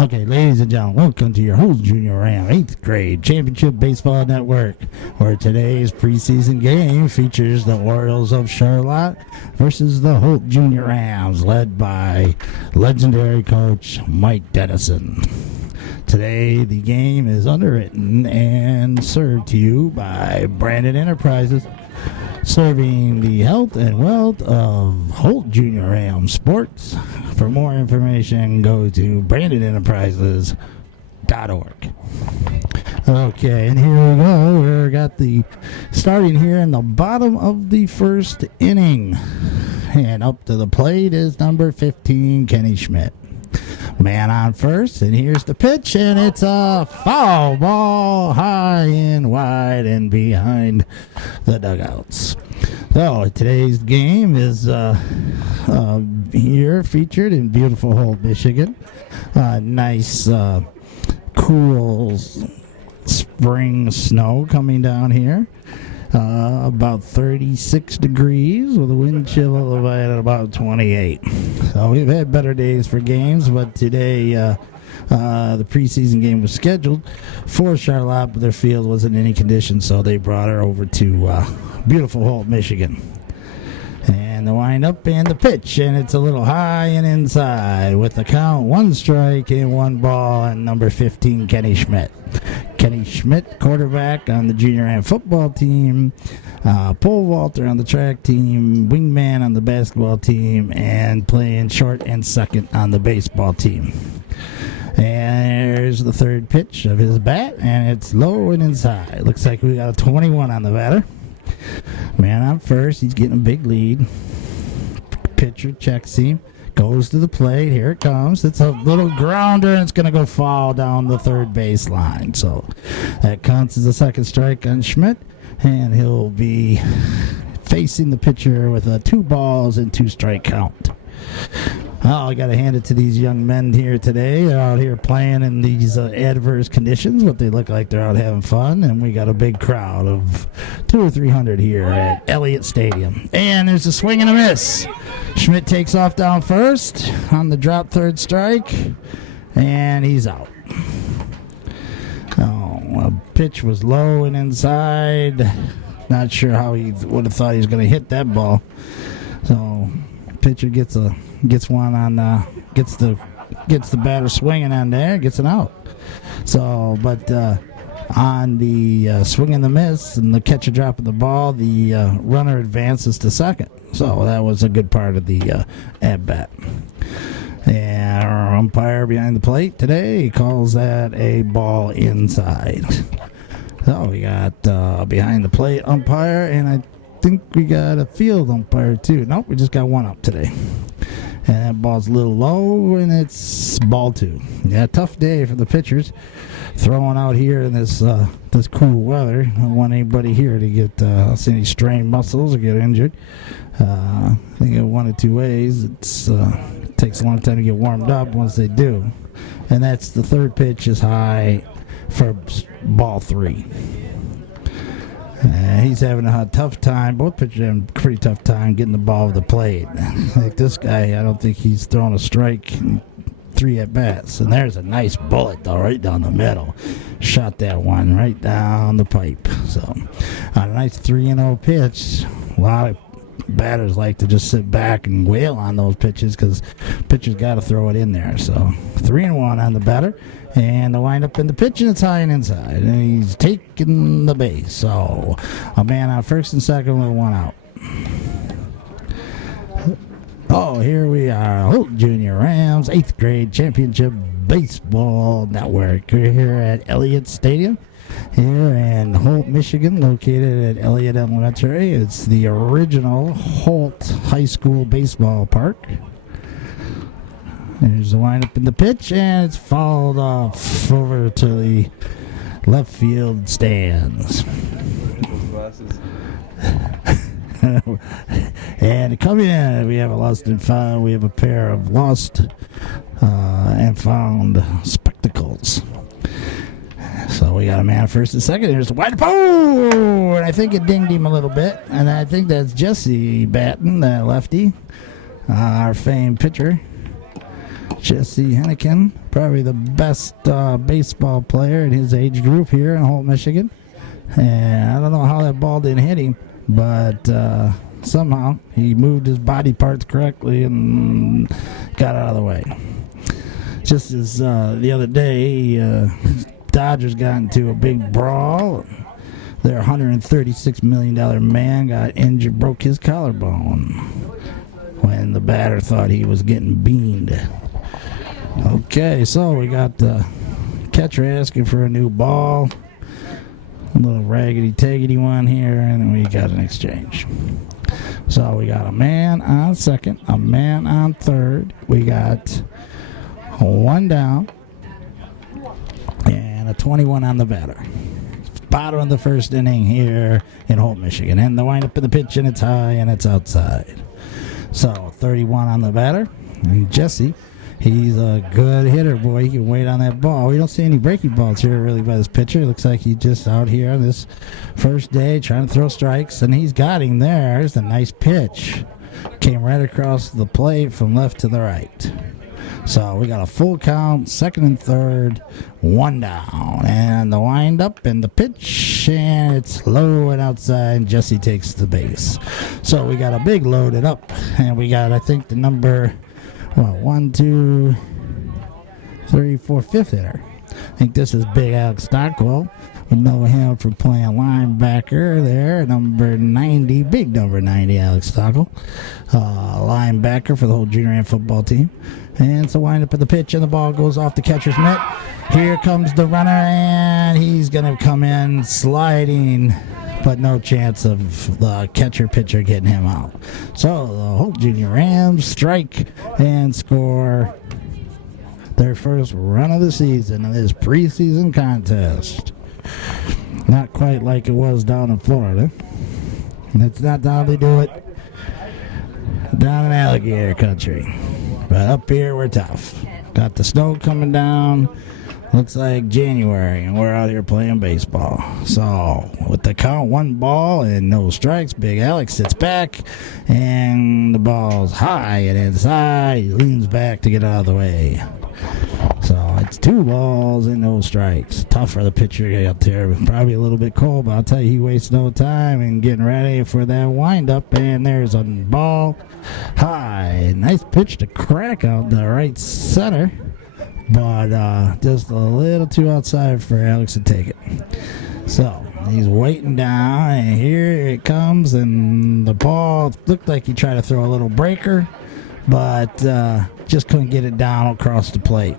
Okay, ladies and gentlemen, welcome to your Holt Junior Ram 8th grade Championship Baseball Network, where today's preseason game features the Orioles of Charlotte versus the Holt Junior Rams, led by legendary coach Mike Dennison. Today, the game is underwritten and served to you by Brandon Enterprises, serving the health and wealth of Holt Junior Ram Sports. For more information, go to BrandonEnterprises.org. Okay, and here we go. We've got the starting here in the bottom of the first inning. And up to the plate is number 15, Kenny Schmidt. Man on first, and here's the pitch, and it's a foul ball high and wide and behind the dugouts. So today's game is here featured in beautiful Holt, Michigan. Nice, cool spring snow coming down here. About 36 degrees with a wind chill of at about 28. So we've had better days for games, but today the preseason game was scheduled for Charlotte, but their field wasn't in any condition, so they brought her over to beautiful Holt, Michigan. And the windup and the pitch, and it's a little high and inside with the count, 1 strike and 1 ball, and number 15, Kenny Schmidt. Kenny Schmidt, quarterback on the junior and football team, pole vaulter on the track team, wingman on the basketball team, and playing short and second on the baseball team. And there's the third pitch of his bat, and it's low and inside. Looks like we got a 21 on the batter. Man on first, he's getting a big lead. Pitcher checks him, goes to the plate. Here it comes. It's a little grounder, and it's going to go foul down the third base line. So that counts as a second strike on Schmidt, and he'll be facing the pitcher with a 2 balls and 2 strike count. Oh, I got to hand it to these young men here today. They're out here playing in these adverse conditions, but they look like they're out having fun. And we got a big crowd of 200 or 300 here at Elliott Stadium. And there's a swing and a miss. Schmidt takes off down first on the drop third strike, and he's out. Oh, a pitch was low and inside. Not sure how he would have thought he was going to hit that ball. So pitcher gets the batter swinging on there, gets it out. So, but on the swing and the miss and the catch and drop of the ball, the runner advances to second. So that was a good part of the at bat. And our umpire behind the plate today calls that a ball inside. So we got behind the plate umpire, and I think we got a field umpire too. Nope, we just got one up today. And that ball's a little low, and it's ball 2. Yeah, tough day for the pitchers throwing out here in this cool weather. I don't want anybody here to get any strained muscles or get injured. I think in one of 2 ways. It takes a long time to get warmed up once they do. And that's the third pitch is high for ball 3. He's having a tough time. Both pitchers having a pretty tough time getting the ball to the plate. Like this guy, I don't think he's thrown a strike in 3 at-bats. And there's a nice bullet, though, right down the middle. Shot that one right down the pipe. So, a nice 3-0 pitch. A lot of batters like to just sit back and wail on those pitches because pitchers got to throw it in there. So, 3-1 on the batter. And the windup in the pitch, and it's high and inside. And he's taking the base. So, a man on first and second with 1 out. Oh, here we are. Holt Junior Rams, 8th grade Championship Baseball Network. We're here at Elliott Stadium here in Holt, Michigan, located at Elliott Elementary. It's the original Holt High School baseball park. There's the windup in the pitch, and it's fouled off over to the left field stands. And coming in, we have a lost and found. We have a pair of lost and found spectacles. So we got a man first and second. There's the wide pole, and I think it dinged him a little bit. And I think that's Jesse Batten, the lefty, our famed pitcher. Jesse Hennigan, probably the best baseball player in his age group here in Holt, Michigan. And I don't know how that ball didn't hit him, but somehow he moved his body parts correctly and got out of the way. Just as the other day, Dodgers got into a big brawl. Their $136 million man got injured, broke his collarbone when the batter thought he was getting beamed. Okay, so we got the catcher asking for a new ball. A little raggedy-taggedy one here, and then we got an exchange. So we got a man on second, a man on third. We got one down, and a 21 on the batter. Bottom of the first inning here in Holt, Michigan. And the windup of the pitch, and it's high, and it's outside. So 31 on the batter. And Jesse, he's a good hitter, boy. He can wait on that ball. We don't see any breaking balls here really by this pitcher. It looks like he's just out here on this first day trying to throw strikes, and he's got him there. There's a nice pitch. Came right across the plate from left to the right. So we got a full count, second and third, one down. And the wind up and the pitch, and it's low and outside, and Jesse takes the base. So we got a big loaded up, and we got, I think, the number, 1, 2, 3, 4, 5th hitter. I think this is Big Alex Stockwell. We know him for playing linebacker there, number 90, big number 90, Alex Stockwell. Linebacker for the whole junior and football team. And it's a wind up of the pitch, and the ball goes off the catcher's mitt. Here comes the runner, and he's going to come in sliding, but no chance of the catcher-pitcher getting him out. So the Holt Junior Rams strike and score their first run of the season in this preseason contest. Not quite like it was down in Florida. That's not how they do it down in alligator country. But up here, we're tough. Got the snow coming down. Looks like January, and we're out here playing baseball. So, with the count, 1 ball and no strikes, Big Alex sits back, and the ball's high and inside. He leans back to get out of the way. So, it's 2 balls and no strikes. Tough for the pitcher out there. Probably a little bit cold, but I'll tell you, he wastes no time in getting ready for that windup. And there's a ball high. Nice pitch to crack out the right center. But just a little too outside for Alex to take it. So he's waiting down, and here it comes, and the ball looked like he tried to throw a little breaker, but just couldn't get it down across the plate.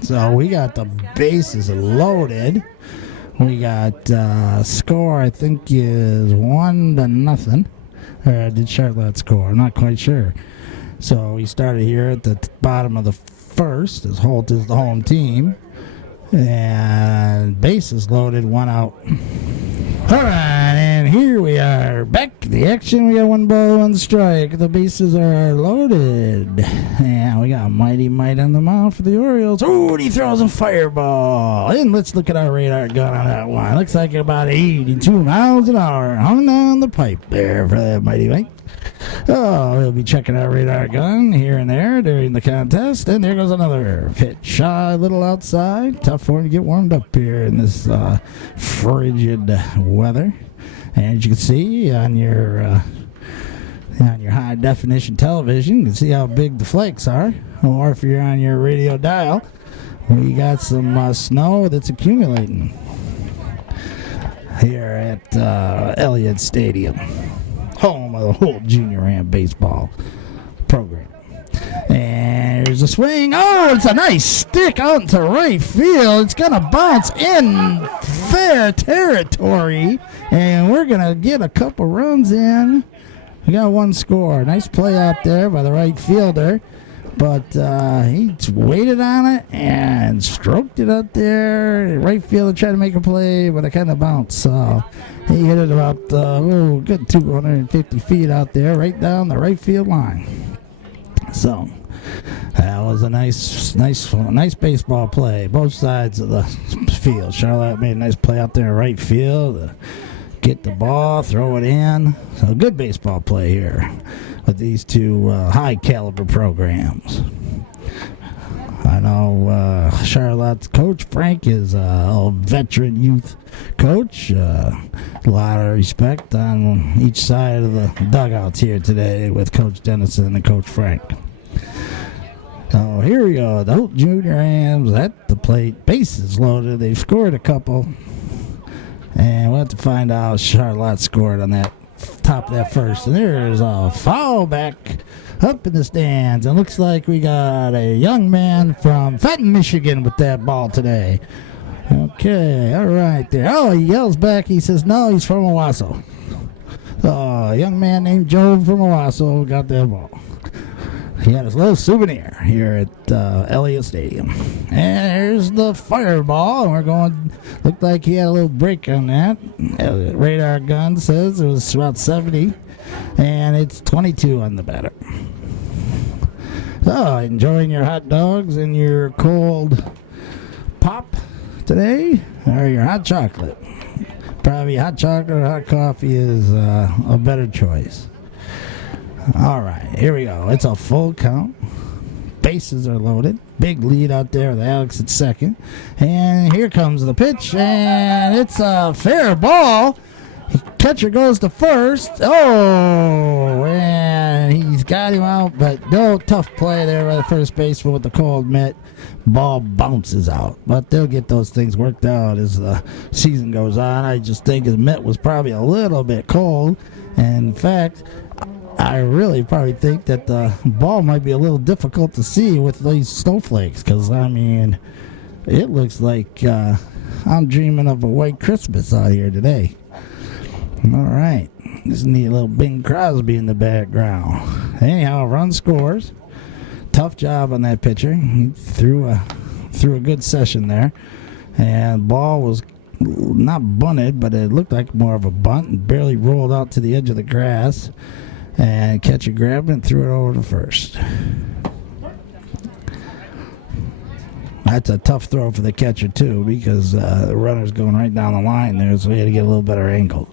So we got the bases loaded. We got score, I think, is 1-0. Or did Charlotte score? I'm not quite sure. So we started here at the bottom of the first, as Holt is the home team. And bases loaded, 1 out. All right, and here we are back to the action. We got 1 ball, 1 strike. The bases are loaded. And we got Mighty Might on the mound for the Orioles. Oh, and he throws a fireball. And let's look at our radar gun on that one. Looks like about 82 miles an hour. Hung down the pipe there for that Mighty Might. Oh, we'll be checking our radar gun here and there during the contest. And there goes another pitch. A little outside. Tough for him to get warmed up here in this frigid weather. And as you can see on your high definition television, you can see how big the flakes are. Or if you're on your radio dial, we got some snow that's accumulating here at Elliott Stadium, home of the Holt Junior Ram baseball program. And there's a swing. Oh, it's a nice stick out into right field. It's going to bounce in fair territory, and we're going to get a couple runs in. We got 1 score. Nice play out there by the right fielder, but he waited on it and stroked it out there. Right fielder tried to make a play, but it kind of bounced. So he hit it about good 250 feet out there, right down the right field line. So that was a nice baseball play, both sides of the field. Charlotte made a nice play out there in right field. Get the ball, throw it in. So good baseball play here with these 2 high caliber programs. Charlotte's coach, Frank, is a veteran youth coach. A lot of respect on each side of the dugouts here today with Coach Dennison and Coach Frank. So here we go. The Holt Junior Rams at the plate. Bases loaded. They've scored a couple. And we'll have to find out how Charlotte scored on that top of that first. And there's a foul back up in the stands. And looks like we got a young man from Fenton, Michigan with that ball today. Okay, all right there. Oh, he yells back. He says, no, he's from Owasso. So a young man named Joe from Owasso got that ball. He had his little souvenir here at Elliott Stadium. And there's the fireball. And we're going, looked like he had a little break on that. Radar gun says it was about 70. And it's 22 on the batter. So, enjoying your hot dogs and your cold pop today? Or your hot chocolate? Probably hot chocolate or hot coffee is a better choice. All right, here we go. It's a full count. Bases are loaded. Big lead out there with Alex at second. And here comes the pitch, and it's a fair ball. Catcher goes to first. Oh, and he's got him out, but no, tough play there by the first baseman with the cold mitt. Ball bounces out, but they'll get those things worked out as the season goes on. I just think his mitt was probably a little bit cold. And in fact, I really probably think that the ball might be a little difficult to see with these snowflakes because, I mean, it looks like I'm dreaming of a white Christmas out here today. All right. This neat little Bing Crosby in the background. Anyhow, run scores. Tough job on that pitcher. He threw a good session there. And ball was not bunted, but it looked like more of a bunt and barely rolled out to the edge of the grass. And catcher grabbed it and threw it over to first. That's a tough throw for the catcher, too, because the runner's going right down the line there, so he had to get a little better angle.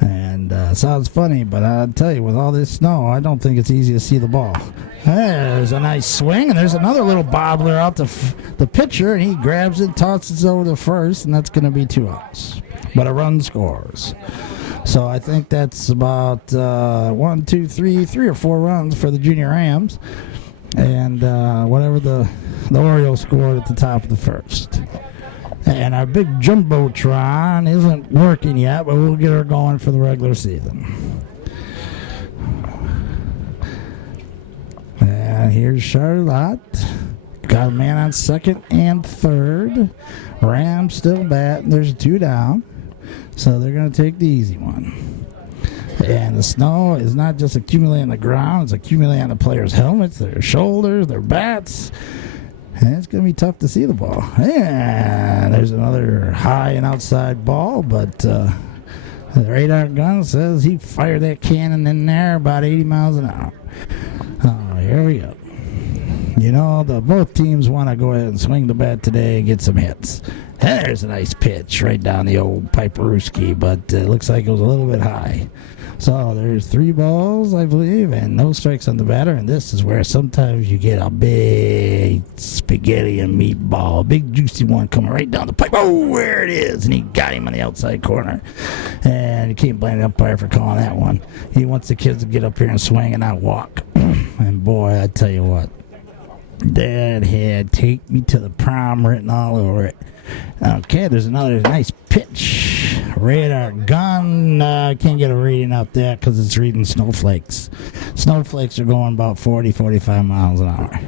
And sounds funny, but I'll tell you, with all this snow, I don't think it's easy to see the ball. There's a nice swing, and there's another little bobbler out to the pitcher, and he grabs it, tosses it over to first, and that's going to be 2 outs. But a run scores. So I think that's about 3 or 4 runs for the Junior Rams. And whatever the Orioles scored at the top of the first. And our big Jumbotron isn't working yet, but we'll get her going for the regular season. And here's Charlotte. Got a man on second and third. Rams still batting. There's 2 down. So they're going to take the easy one. And the snow is not just accumulating on the ground, it's accumulating on the players' helmets, their shoulders, their bats. And it's going to be tough to see the ball. And there's another high and outside ball, but the radar gun says he fired that cannon in there about 80 miles an hour. Oh, here we go. You know, both teams want to go ahead and swing the bat today and get some hits. There's a nice pitch right down the old Piperooski, but it looks like it was a little bit high. So there's 3 balls, I believe, and no strikes on the batter. And this is where sometimes you get a big spaghetti and meatball, a big juicy one coming right down the pipe. Oh, there it is. And he got him on the outside corner. And you can't blame the umpire for calling that one. He wants the kids to get up here and swing and not walk. And boy, I tell you what, that had "Take Me to the Prom" written all over it. Okay, there's another nice pitch. Radar gun. Can't get a reading out there because it's reading snowflakes. Snowflakes are going about 40, 45 miles an hour.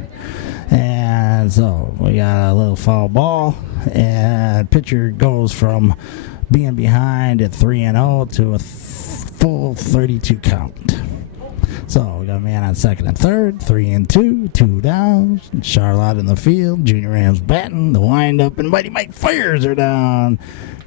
And so we got a little foul ball. And pitcher goes from being behind at 3-0 to a full 32 count. So we got a man on second and third, 3-2, 2 down. Charlotte in the field, Junior Rams batting, the windup, and Mighty Mike fires her down.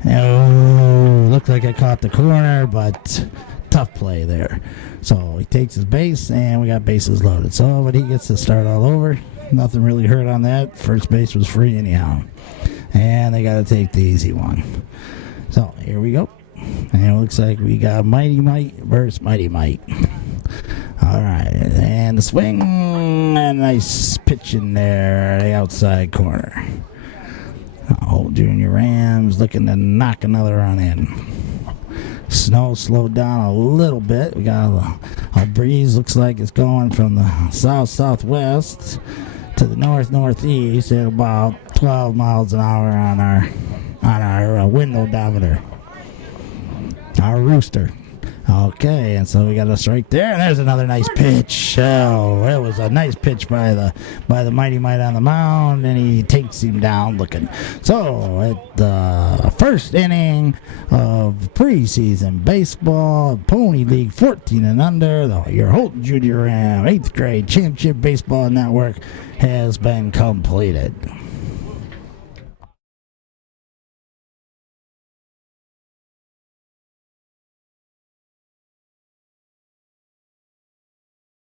Oh, looked like I caught the corner, but tough play there. So he takes his base, and we got bases loaded. So, but he gets to start all over. Nothing really hurt on that. First base was free anyhow. And they got to take the easy one. So here we go. And it looks like we got Mighty Mike versus Mighty Mike. All right, and the swing swing, and nice pitch in there, the outside corner. Holt Junior Rams looking to knock another run in. Snow slowed down a little bit. We got a breeze, looks like it's going from the south-southwest to the north-northeast at about 12 miles an hour on our wind odometer, our rooster. Okay, and so we got us right there, and there's another nice pitch. Oh, it was a nice pitch by the Mighty Might on the mound, and he takes him down looking. So at the first inning of preseason baseball, Pony League 14 and under, your Holt Junior Ram 8th grade championship baseball network has been completed.